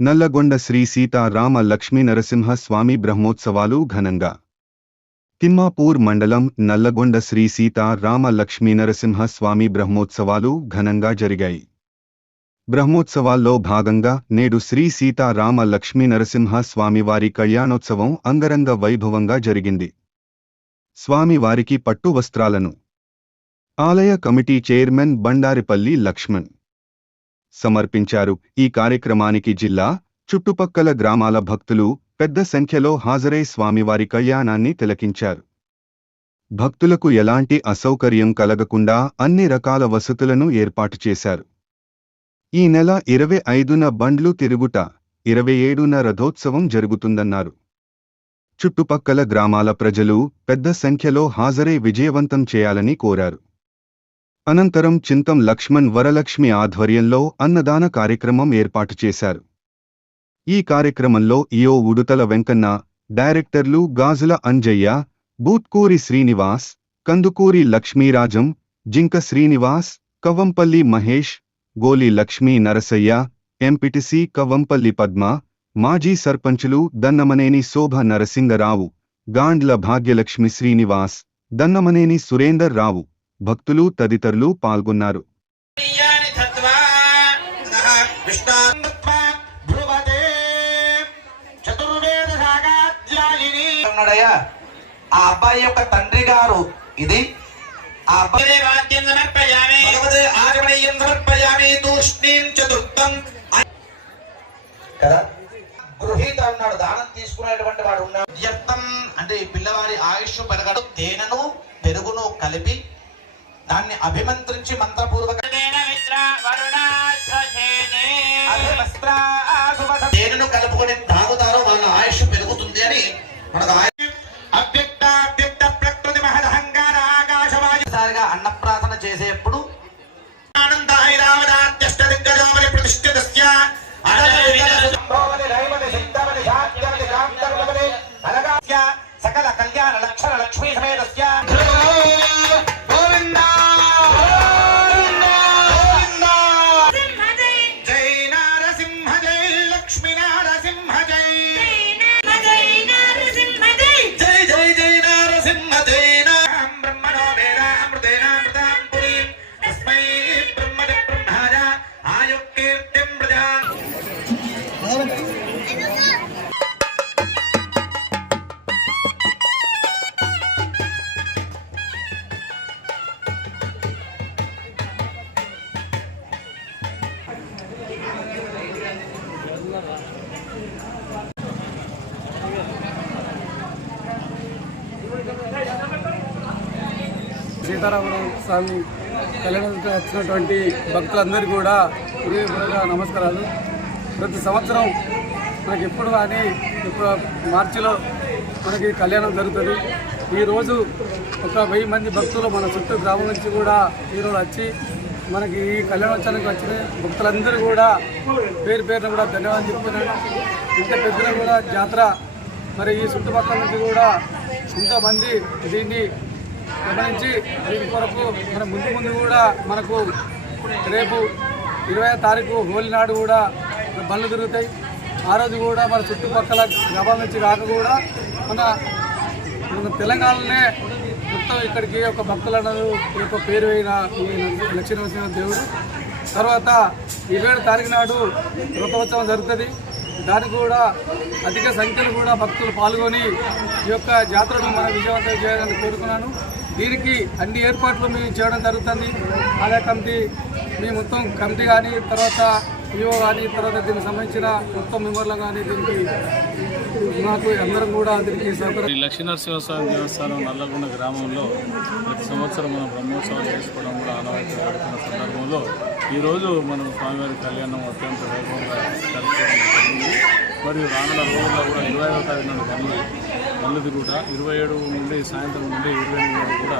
నల్లగొండ శ్రీ సీతారామ లక్ష్మీ నరసింహ స్వామి బ్రహ్మోత్సవాలు ఘనంగా. తిమ్మాపూర్ మండలం నల్లగొండ శ్రీ సీతారామ లక్ష్మీ నరసింహ స్వామి బ్రహ్మోత్సవాలు ఘనంగా జరిగాయి. బ్రహ్మోత్సవాల్లో భాగంగా నేడు శ్రీ సీతారామ లక్ష్మీ నరసింహస్వామివారి కళ్యాణోత్సవం అంగరంగ వైభవంగా జరిగింది. స్వామివారికి పట్టు వస్త్రాలను. ఆలయ కమిటీ చైర్మన్ బండారిపల్లి లక్ష్మణ్. సమర్పించారు. ఈ కార్యక్రమానికి జిల్లా చుట్టుపక్కల గ్రామాల భక్తులు పెద్ద సంఖ్యలో హాజరై స్వామివారి కళ్యాణాన్ని తిలకించారు. భక్తులకు ఎలాంటి అసౌకర్యం కలగకుండా అన్ని రకాల వసతులను ఏర్పాటు చేశారు. ఈ నెల ఇరవై ఐదున బండ్లు తిరుగుట ఇరవై ఏడున రథోత్సవం జరుగుతుందన్నారు. చుట్టుపక్కల గ్రామాల ప్రజలు పెద్ద సంఖ్యలో హాజరై విజయవంతం చేయాలని కోరారు. అనంతరం చింతం లక్ష్మణ్ వరలక్ష్మి ఆధ్వర్యంలో అన్నదాన కార్యక్రమం ఏర్పాటు చేశారు. ఈ కార్యక్రమంలో ఇయో ఉడుతల వెంకన్న డైరెక్టర్లు గాజుల అంజయ్య బూత్కూరి శ్రీనివాస్ కందుకూరి లక్ష్మీరాజం జింక శ్రీనివాస్ కవ్వంపల్లి మహేష్ గోలి లక్ష్మీ నరసయ్య ఎంపిటిసి కవ్వంపల్లి పద్మ మాజీ సర్పంచులు దన్నమనేని శోభ నరసింగరావు గాండ్ల భాగ్యలక్ష్మి శ్రీనివాస్ దన్నమనేని సురేందర్ రావు. భక్తులు తదితరులు పాల్గొన్నారు. యాని తత్వా నః విష్ణాం తత్వా భ్రువతే చతుర్వేద సాగాధ్యాయిని. ఉన్నాడయ్యా ఆ అబ్బాయి యొక్క తండ్రి గారు ఇది. ఆ అబ్బాయి కదా? గృహీత ఉన్నాడు దానం తీసుకునేటువంటి వాడు ఉన్నాడు. అంటే ఈ పిల్లవాడి ఆయుష్ పెరగడం తేనెను పెరుగును కలిపి దాన్ని అభిమంత్రించి మంత్రపూర్వక తేనెను కలుపుకొని తాగుతారో వాళ్ళ ఆయుష్ పెరుగుతుంది అని మనకు సీతారామరావు స్వామి కళ్యాణానికి వచ్చినటువంటి భక్తులందరికీ కూడా హృదయపూర్వక నమస్కారాలు. ప్రతి సంవత్సరం మనకి ఎప్పుడు కానీ ఇప్పుడు మార్చిలో మనకి కళ్యాణం జరుగుతుంది. ఈరోజు ఒక వెయ్యి మంది భక్తులు మన చుట్టూ గ్రామం నుంచి కూడా ఈరోజు వచ్చి మనకి ఈ కళ్యాణోత్సవానికి వచ్చిన భక్తులందరూ కూడా పేరు పేరున కూడా ధన్యవాదాలు చెప్తున్నాను ఇంత పెద్దలు కూడా జాతర మరి ఈ చుట్టుపక్కల నుంచి కూడా ఎంతోమంది దీన్ని గమనించి దీని కొరకు మన ముందు ముందు కూడా మనకు రేపు ఇరవై తారీఖు హోలీ నాడు కూడా బండ్లు తిరుగుతాయి. ఆ రోజు కూడా మన చుట్టుపక్కల గ్రామాల నుంచి కాక కూడా మన మన తెలంగాణలోనే మొత్తం ఇక్కడికి ఒక భక్తులను యొక్క పేరు అయిన ఈ లక్ష్మీనరసింహ దేవుడు. తర్వాత ఇరవై ఏడు తారీఖు నాడు రథోత్సవం జరుగుతుంది. దానికి కూడా అధిక సంఖ్యలో కూడా భక్తులు పాల్గొని ఈ యొక్క జాతరను మనం విజయవంతం చేయాలని కోరుకున్నాను. దీనికి అన్ని ఏర్పాట్లు మేము చేయడం జరుగుతుంది. ఆలయ కమిటీ మీ మొత్తం కమిటీ కానీ తర్వాత ఈఓ కానీ తర్వాత దీనికి సంబంధించిన మొత్తం మెంబర్లు కానీ దీనికి మాకు అందరం కూడా దీనికి సహకరి లక్ష్మీనరసింహస్వామి దేవస్థానం నల్లగొండ గ్రామంలో ప్రతి సంవత్సరం మనం బ్రహ్మోత్సవాలు చేసుకోవడం కూడా ఆనవాయితీ సందర్భంలో ఈరోజు మనం స్వామివారి కళ్యాణం అత్యంత వైభవంగా జరిగింది. మరియు రానున్న రోజుల్లో కూడా ఇరవై ఐదవ తారీఖు నాడు బండ్లు బండ్లు ఇరవై ఏడు నుండి సాయంత్రం నుండి ఇరవై ఎనిమిది వరకు కూడా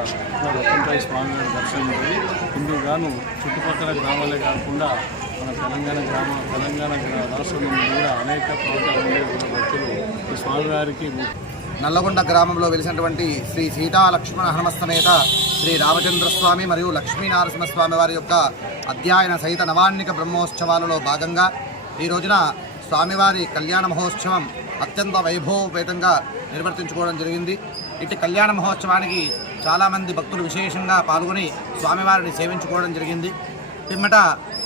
రత్నంపై స్వామివారి దర్శనం ఉంది ఇందుకు గాను చుట్టుపక్కల గ్రామాలే కాకుండా మన తెలంగాణ గ్రామ తెలంగాణ గ్రా- రాష్ట్రం నుండి కూడా అనేక ప్రాంతాల నుండి భక్తులు స్వామివారికి నల్లగొండ గ్రామంలో వెలిసినటువంటి శ్రీ సీతా లక్ష్మణ హనుమస్తమేత శ్రీ రామచంద్రస్వామి మరియు లక్ష్మీనరసింహస్వామి వారి యొక్క అధ్యయన సహిత నవాన్నిక బ్రహ్మోత్సవాలలో భాగంగా ఈ రోజున స్వామివారి కళ్యాణ మహోత్సవం అత్యంత వైభవపేతంగా నిర్వర్తించుకోవడం జరిగింది. ఇటు కళ్యాణ మహోత్సవానికి చాలామంది భక్తులు విశేషంగా పాల్గొని స్వామివారిని సేవించుకోవడం జరిగింది. పిమ్మట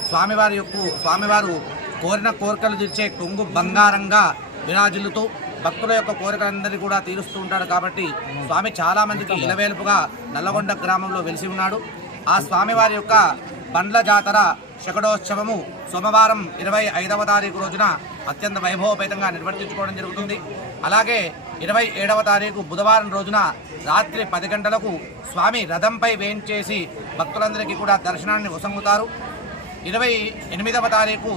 స్వామివారి యొక్క స్వామివారు కోరిన కోరికలు తీర్చే కొంగు బంగారంగా విరాజిల్లుతూ భక్తుల యొక్క కోరికలందరినీ కూడా తీరుస్తూ ఉంటాడు కాబట్టి స్వామి చాలా మందికి ఇలవేలుపుగా నల్లగొండ గ్రామంలో వెలిసి ఉన్నాడు. ఆ స్వామివారి యొక్క బండ్ల జాతర శకడోత్సవము సోమవారం ఇరవై ఐదవ తారీఖు రోజున అత్యంత వైభవపేతంగా నిర్వర్తించుకోవడం జరుగుతుంది. అలాగే ఇరవై ఏడవ తారీఖు బుధవారం రోజున రాత్రి పది గంటలకు స్వామి రథంపై వేయించేసి భక్తులందరికీ కూడా దర్శనాన్ని వసంగుతారు. ఇరవై ఎనిమిదవ తారీఖు